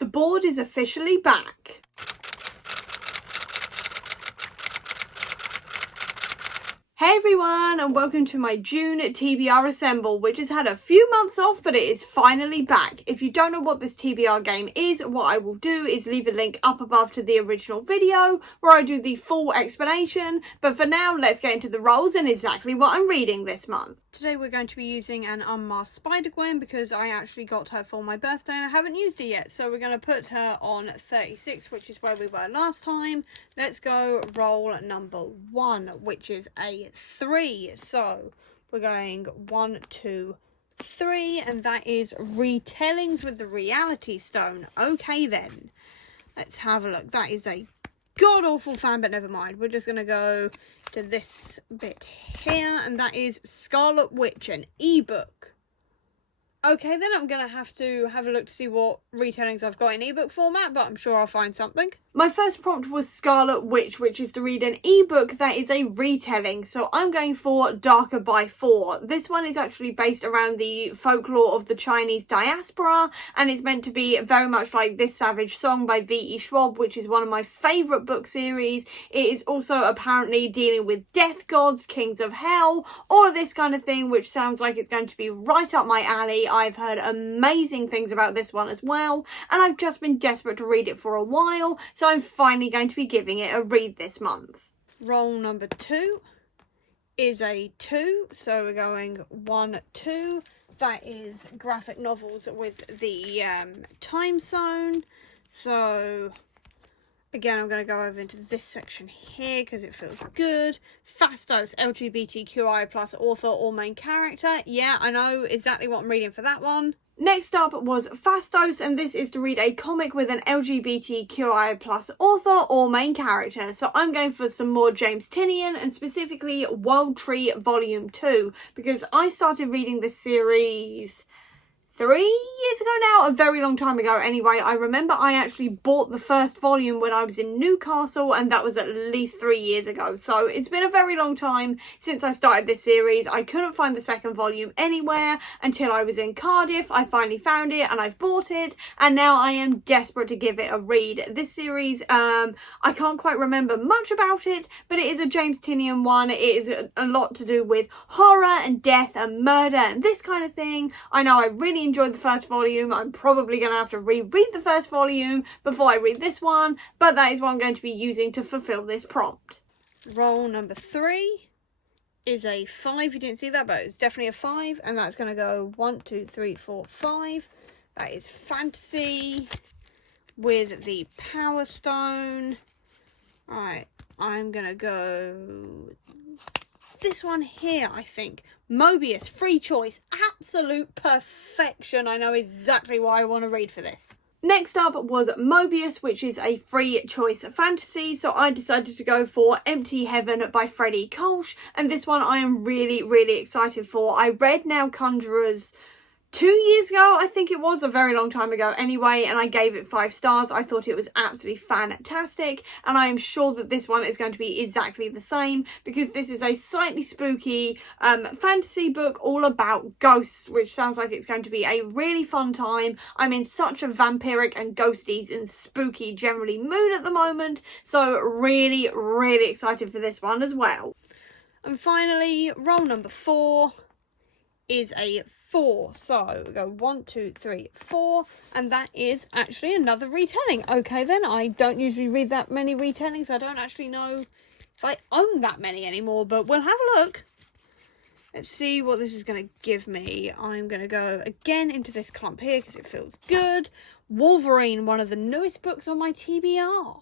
The board is officially back. Hey everyone, and welcome to my June TBR Assemble, which has had a few months off, but it is finally back. If you don't know what this TBR game is, what I will do is leave a link up above to the original video where I do the full explanation. But for now, let's get into the roles and exactly what I'm reading this month. Today we're going to be using an unmasked Spider-Gwen because I actually got her for my birthday and I haven't used it yet. So we're going to put her on 36, which is where we were last time. Let's go roll number 1, which is a 3. So we're going 1, 2, 3, and that is retellings with the reality stone. Okay then, let's have a look. That is a god awful fan, but never mind. We're just gonna go to this bit here, and that is Scarlet Witch, an ebook. Okay, then I'm gonna have to have a look to see what retellings I've got in ebook format, but I'm sure I'll find something. My first prompt was Scarlet Witch, which is to read an ebook that is a retelling. So I'm going for Darker by 4. This one is actually based around the folklore of the Chinese diaspora, and it's meant to be very much like This Savage Song by V.E. Schwab, which is one of my favourite book series. It is also apparently dealing with death gods, kings of hell, all of this kind of thing, which sounds like it's going to be right up my alley. I've heard amazing things about this one as well, and I've just been desperate to read it for a while, so I'm finally going to be giving it a read this month. Roll number 2 is a 2, so we're going 1, 2. That is graphic novels with the time zone. So again, I'm going to go over into this section here because it feels good. Fastos, LGBTQI plus author or main character. Yeah, I know exactly what I'm reading for that one. Next up was Fastos, and this is to read a comic with an LGBTQI plus author or main character. So I'm going for some more James Tynion, and specifically World Tree Volume 2, because I started reading this series 3 years ago now, a very long time ago anyway. I remember I actually bought the first volume when I was in Newcastle, and that was at least 3 years ago. So it's been a very long time since I started this series. I couldn't find the second volume anywhere until I was in Cardiff. I finally found it and I've bought it, and now I am desperate to give it a read. This series, I can't quite remember much about it, but it is a James Tynion one. It is a lot to do with horror and death and murder and this kind of thing. I know I really enjoyed the first volume. I'm probably going to have to reread the first volume before I read this one, but that is what I'm going to be using to fulfill this prompt. Roll number 3 is a 5. You didn't see that, but it's definitely a 5, and that's going to go 1, 2, 3, 4, 5. That is fantasy with the Power Stone. Alright, I'm going to go this one here, I think. Mobius, free choice, absolute perfection. I know exactly what I want to read for this. Next up was Mobius, which is a free choice fantasy. So I decided to go for Empty Heaven by Freddie Kolsch, and this one I am really, really excited for. I read Now Conjurers 2 years ago, I think it was, a very long time ago anyway, and I gave it 5 stars. I thought it was absolutely fantastic, and I am sure that this one is going to be exactly the same, because this is a slightly spooky fantasy book all about ghosts, which sounds like it's going to be a really fun time. I'm in such a vampiric and ghosty and spooky generally mood at the moment, so really, really excited for this one as well. And finally, roll number 4 is a 4. So we go 1, 2, 3, 4, and that is actually another retelling. Okay then, I don't usually read that many retellings. I don't actually know if I own that many anymore, but we'll have a look. Let's see what this is going to give me. I'm going to go again into this clump here because it feels good. Wolverine, one of the newest books on my TBR.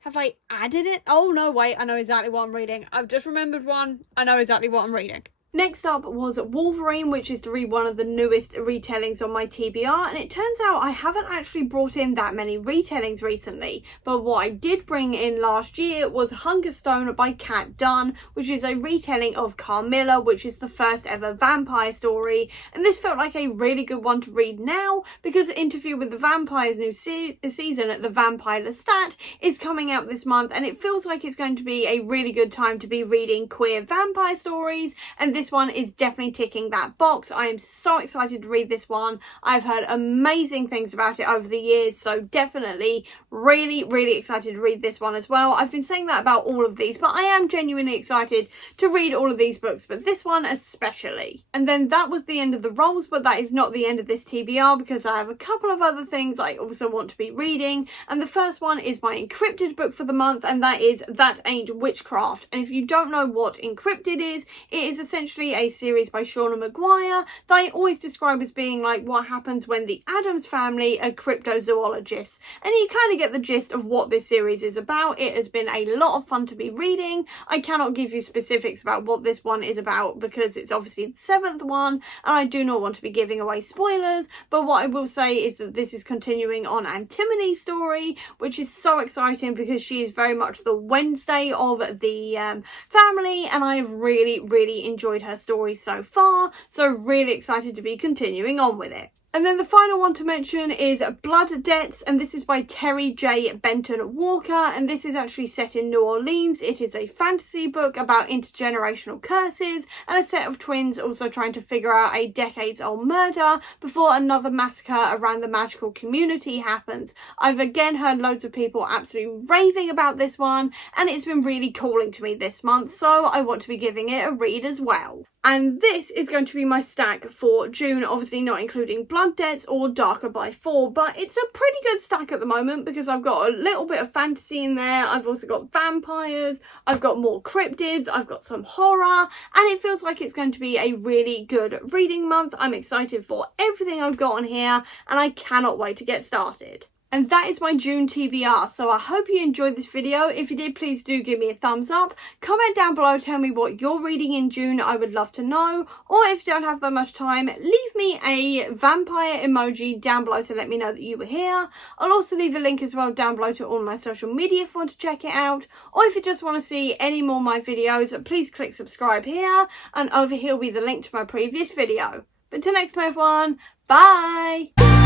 Have I added it? Oh no, wait, I know exactly what I'm reading. I've just remembered one. I know exactly what I'm reading. Next up was Wolverine, which is to read one of the newest retellings on my TBR, and it turns out I haven't actually brought in that many retellings recently, but what I did bring in last year was Hungerstone by Kat Dunn, which is a retelling of Carmilla, which is the first ever vampire story, and this felt like a really good one to read now because Interview with the Vampire's new season, The Vampire Lestat, is coming out this month, and it feels like it's going to be a really good time to be reading queer vampire stories, and this one is definitely ticking that box. I am so excited to read this one. I've heard amazing things about it over the years, so definitely really excited to read this one as well. I've been saying that about all of these, but I am genuinely excited to read all of these books, but this one especially. And then that was the end of the rolls, but that is not the end of this TBR, because I have a couple of other things I also want to be reading. And the first one is my encrypted book for the month, and that is That Ain't Witchcraft. And if you don't know what encrypted is, it is essentially a series by Shauna Maguire that I always describe as being like what happens when the Addams family are cryptozoologists. And you kind of get the gist of what this series is about. It has been a lot of fun to be reading. I cannot give you specifics about what this one is about because it's obviously the 7th one, and I do not want to be giving away spoilers, but what I will say is that this is continuing on Antimony's story, which is so exciting because she is very much the Wednesday of the family, and I have really enjoyed her story so far, so really excited to be continuing on with it. And then the final one to mention is Blood Debts, and this is by Terry J. Benton Walker, and this is actually set in New Orleans. It is a fantasy book about intergenerational curses and a set of twins also trying to figure out a decades-old murder before another massacre around the magical community happens. I've again heard loads of people absolutely raving about this one, and it's been really calling to me this month, so I want to be giving it a read as well. And this is going to be my stack for June, obviously not including Blood Debts or Darker by 4, but it's a pretty good stack at the moment because I've got a little bit of fantasy in there, I've also got vampires, I've got more cryptids, I've got some horror, and it feels like it's going to be a really good reading month. I'm excited for everything I've got on here, and I cannot wait to get started. And that is my June TBR, so I hope you enjoyed this video. If you did, please do give me a thumbs up. Comment down below, tell me what you're reading in June, I would love to know. Or if you don't have that much time, leave me a vampire emoji down below to let me know that you were here. I'll also leave a link as well down below to all my social media if you want to check it out. Or if you just want to see any more of my videos, please click subscribe here, and over here will be the link to my previous video. But till next time everyone, bye!